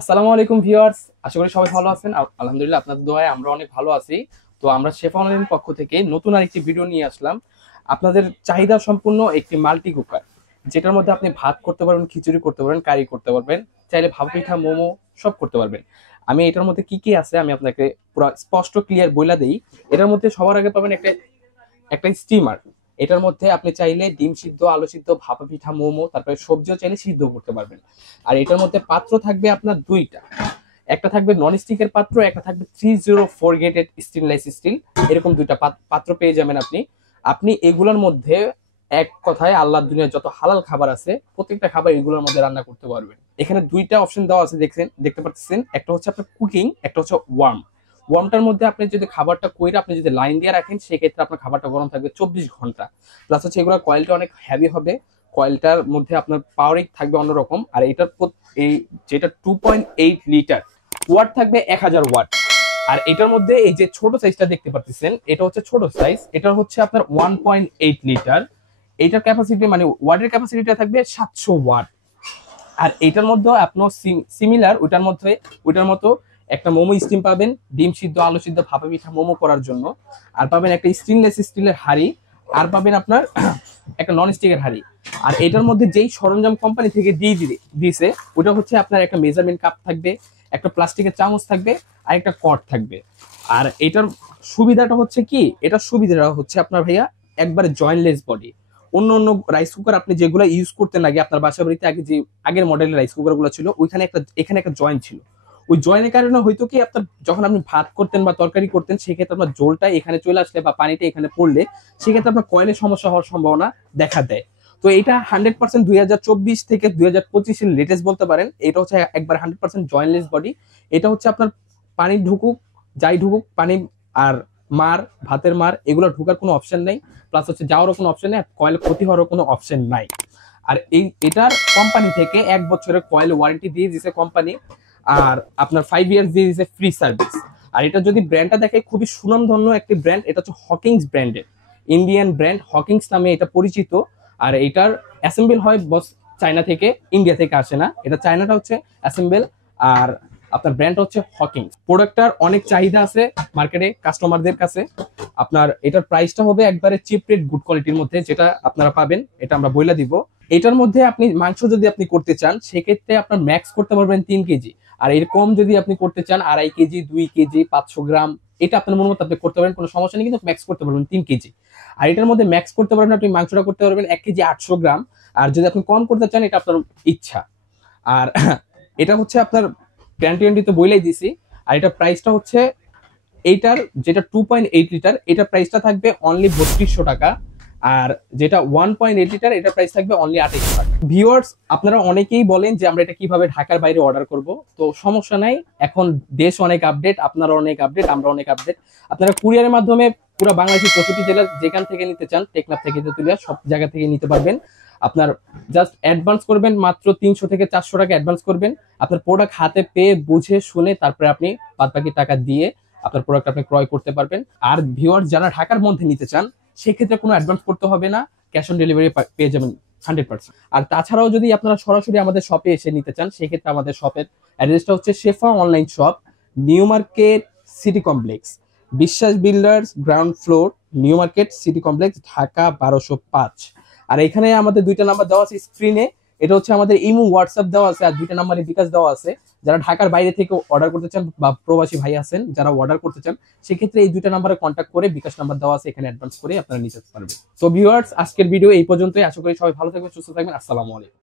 আসসালামু আলাইকুম ভিউয়ার্স, আশা করি সবাই ভালো আছেন। আলহামদুলিল্লাহ আপনাদের দোয়ায় আমরা অনেক ভালো আছি। তো আমরা শেফা অনলাইন পক্ষ থেকে নতুন আরেকটি ভিডিও নিয়ে আসলাম। আপনাদের চাহিদা সম্পূর্ণ একটি মাল্টি কুকার, যেটার মধ্যে আপনি ভাত করতে পারবেন, খিচুড়ি করতে পারবেন, কারি করতে পারবেন, চাইলে ভাপা পিঠা, মোমো সব করতে পারবেন। আমি এটার মধ্যে কি কি আছে আমি আপনাকে পুরো স্পষ্ট ক্লিয়ার বইলা দেই। এটার মধ্যে সবার আগে পাবেন একটা একটা স্টিমার। এটার মধ্যে আপনি চাইলে ডিম সিদ্ধ, আলু সিদ্ধ, ভাপা পিঠা, মোমো, তারপরে সবজিও চাইলে সিদ্ধ করতে পারবেন। আর এটার মধ্যে পাত্র থাকবে আপনার দুইটা, একটা থাকবে নন স্টিকের পাত্র, একটা থাকবে 304 গেটেড স্টেনলেস স্টিল। এরকম দুইটা পাত্র পেয়ে যাবেন আপনি। আপনি এগুলোর মধ্যে এক কথায় আল্লাহর দুনিয়ার যত হালাল খাবার আছে প্রত্যেকটা খাবার এগুলোর মধ্যে রান্না করতে পারবেন। এখানে দুইটা অপশন দেওয়া আছে, দেখতে পাচ্ছেন। একটা হচ্ছে আপনার কুকিং, একটা হচ্ছে ওয়ার্ম। ওয়ার্মটার মধ্যে আপনি যদি খাবারটা কইরা আপনি যদি লাইন দিয়ে রাখেন, সেক্ষেত্রে আপনার খাবারটা গরম থাকবে 24 ঘন্টা। প্লাস হচ্ছে এগুলো কয়েলটা অনেক হেভি হবে, কয়েলটার মধ্যে আপনার পাওয়ারিং থাকবে অন্যরকম। আর এটার এই যেটা 2.8 লিটার ওয়াট থাকবে 1000 ওয়াট। আর এটার মধ্যে এই যে ছোট সাইজটা দেখতে পাচ্ছেন, এটা হচ্ছে ছোট সাইজ। এটা হচ্ছে আপনার 1.8 লিটার। এটার ক্যাপাসিটি মানে ওয়াটের ক্যাপাসিটিটা থাকবে 700 ওয়াট। আর এটার মধ্যে আপনার সিমিলার ওইটার মতো একটা মোমো স্টিম পাবেন, ডিম সিদ্ধ, আলু সিদ্ধ, ভাপা পিঠা, মোমো করার জন্য। আর পাবেন একটা স্টেনলেস স্টিলের হাঁড়ি। আর পাবেন আপনার একটা নন স্টিকের হাঁড়ি। আর এটার মধ্যে যেই সরঞ্জাম কোম্পানি থেকে দিয়েছে ওটা হচ্ছে আপনার একটা মেজারমেন্ট কাপ থাকবে, একটা প্লাস্টিকের চামচ থাকবে, আর একটা কট থাকবে। আর এটার সুবিধাটা হচ্ছে কি, এটার সুবিধাটা হচ্ছে আপনার ভাইয়া একবারে জয়েন্টলেস বডি। অন্য অন্য রাইস কুকার আপনি যেগুলো ইউজ করতেন আগে আপনার বাসা বাড়িতে, আগে যে আগের মডেলের রাইস কুকার গুলো ছিল, এখানে একটা জয়েন্ট ছিল। ওই জয়েন্টের কারণে হয়তো কি আপনার যখন আপনি ভাত করতেন বা তরকারি করতেন, সেক্ষেত্রে আপনার জলটা এখানে চলে আসলে বা পানিটা এখানে পড়লে সেক্ষেত্রে আপনার কয়েলের সমস্যা হওয়ার সম্ভাবনা দেখা দেয়। তো এটা 100% 2024 থেকে 2025 লেটেস্ট বলতে পারেন। এটা হচ্ছে একবার 100% জয়েন্টলেস বডি। এটা হচ্ছে আপনার পানি ঢুকুক, যাই ঢুকুক, পানি আর ভাতের এগুলো ঢুকার কোনো অপশন নেই। প্লাস হচ্ছে যাওয়ারও কোনো অপশন নেই, কয়েল ক্ষতি হওয়ারও কোনো অপশন নাই। আর এটার কোম্পানি থেকে 1 বছরের কয়েল ওয়ারেন্টি দিয়ে দিয়েছে কোম্পানি। আর আপনার 5 ইয়ার্স দিয়ে দিয়েছে ফ্রি সার্ভিস। আর এটা যদি ব্র্যান্ডটা দেখে, খুবই সুনামধন্য একটি ব্র্যান্ড। এটা হচ্ছে হকিংস ব্র্যান্ডের, ইন্ডিয়ান ব্র্যান্ড, হকিংস নামে এটা পরিচিত। আর এটার অ্যাসেম্বল হয় বস চায়না থেকে, ইন্ডিয়া থেকে আসে না। এটা চায়নাটা হচ্ছে অ্যাসেম্বল। আর আপনার ব্র্যান্ড হচ্ছে হকিংস। প্রোডাক্টটার অনেক চাহিদা আছে মার্কেটে কাস্টমারদের কাছে। আপনার এটার প্রাইসটা হবে একবারে চিপ রেট, গুড কোয়ালিটির মধ্যে, যেটা আপনারা পাবেন এটা আমরা বইলা দিব। এটার মধ্যে আপনি মাংস যদি আপনি করতে চান, সেক্ষেত্রে আপনার ম্যাক্স করতে পারবেন 3 কেজি। আর এরকম যদি আপনি করতে চান 2.5 কেজি, 2 কেজি, 500 গ্রাম, এটা আপনার মন মতো আপনি করতে পারবেন, কোনো সমস্যা নেই। কিন্তু ম্যাক্স করতে পারবেন 3 কেজি। আর এটার মধ্যে ম্যাক্স করতে পারবেন আপনি মাংসটা করতে পারবেন 1 কেজি 800 গ্রাম। আর যদি আপনি কম করতে চান, এটা আপনার ইচ্ছা। আর এটা হচ্ছে আপনার গ্যারান্টি তো বইলাই দিছি। আর এটা প্রাইসটা হচ্ছে, এইটার যেটা 2.8 লিটার, এটা প্রাইসটা থাকবে অনলি 3200 টাকা। আর যেটা 1.8 লিটার, এটা প্রাইস থাকবে অনলি 2800 টাকা। ভিউয়ার্স, আপনারা অনেকেই বলেন যে আমরা এটা কিভাবে ঢাকার বাইরে অর্ডার করব। তো সমস্যা নাই, এখন দেশ অনেক আপডেট, আপনারা অনেক আপডেট, আমরা অনেক আপডেট। আপনারা কুরিয়ারের মাধ্যমে পুরো বাংলাদেশের 64 জেলার যেখান থেকে নিতে চান, টেকনাফ থেকে তেতুলিয়া সব জায়গা থেকে নিতে পারবেন। আপনার জাস্ট অ্যাডভান্স করবেন, মাত্র 300 থেকে 400 টাকা অ্যাডভান্স করবেন। আপনার প্রোডাক্ট হাতে পেয়ে বুঝে শুনে তারপরে আপনি বাদ বাকি টাকা দিয়ে আপনার প্রোডাক্ট আপনি ক্রয় করতে পারবেন। আর ভিউয়ার্স, যারা ঢাকার মধ্যে নিতে চান, সেক্ষেত্রে কোনো অ্যাডভান্স করতে হবে না, ক্যাশ অন ডেলিভারি পেয়ে যাবেন 100%। আর তাছাড়াও যদি আপনারা সরাসরি আমাদের শপে এসে নিতে চান, সেক্ষেত্রে আমাদের শপের অ্যাড্রেসটা হচ্ছে Shefa online shop, New Market City Complex, Biswas Builders, ground floor, New Market City Complex, Dhaka 1205। আর এখানে আমাদের দুইটা নাম্বার দেওয়া আছে স্ক্রিনে। এটা হচ্ছে আমাদের ইমো, হোয়াটসঅ্যাপ দেওয়া আছে, আর দুইটা নাম্বারে বিকাশ দেওয়া আছে। যারা ঢাকার বাইরে থেকে অর্ডার করতে চান বা প্রবাসী ভাই আছেন যারা অর্ডার করতে চান, সেক্ষেত্রে এই দুইটা নাম্বারে কন্ট্যাক্ট করে, বিকাশ নাম্বার দেওয়া আছে, এখানে অ্যাডভান্স করে আপনারা নিতে পারবেন। তো ভিউয়ার্স, আজকের ভিডিও এই পর্যন্তই। আশা করি সবাই ভালো থাকবেন, সুস্থ থাকবেন। আসসালামু আলাইকুম।